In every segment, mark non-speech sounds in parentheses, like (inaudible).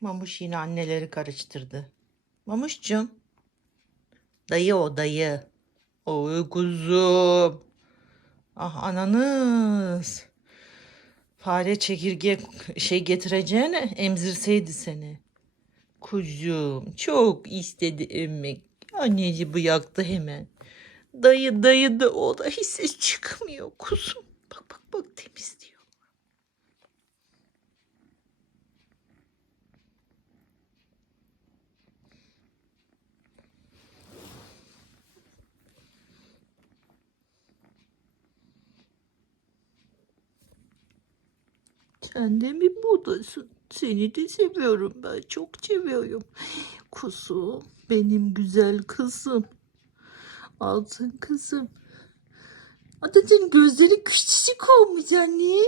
Mamuş yine anneleri karıştırdı. Mamuşcum. Dayı o dayı. Oy kuzum. Ah ananız. Fare çekirge şey getireceğine emzirseydi seni. Kuzum çok istedi emmek. Anneci bıyaktı hemen. Dayı dayı da o da hiç ses çıkmıyor kuzum. Bak bak bak temizliyor. Sen de mi buradasın? Seni de seviyorum ben. Çok seviyorum. Kuzum, benim güzel kızım. Altın kızım. Senin gözleri küçücük olmuş anne.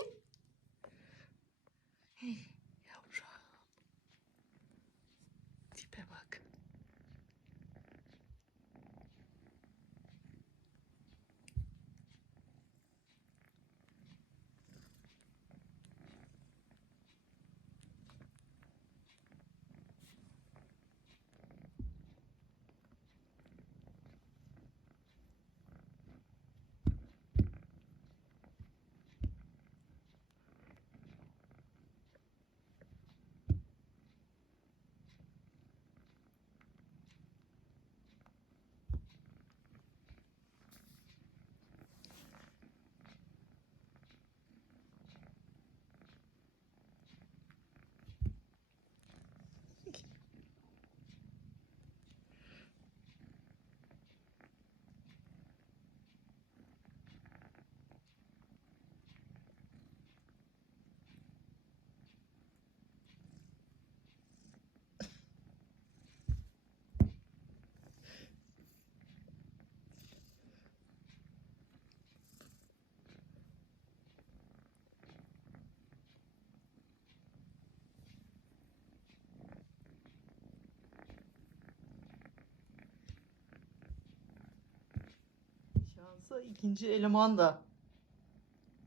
Şansa ikinci eleman da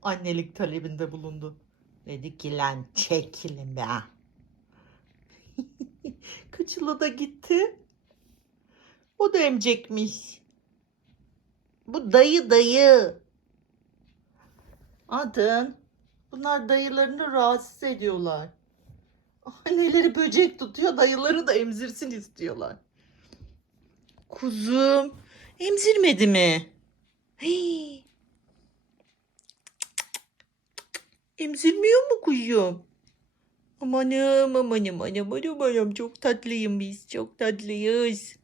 annelik talebinde bulundu. Dedi ki lan çekilin be. (laughs) Kıçılı da gitti. O da emecekmiş. Bu dayı dayı. Adın. Bunlar dayılarını rahatsız ediyorlar. Anneleri böcek tutuyor, dayıları da emzirsin istiyorlar. Kuzum, emzirmedi mi? Hii. Emzirmiyor mu? Amanım amanım amanım amanım amanım çok tatlıyım biz çok tatlıyız.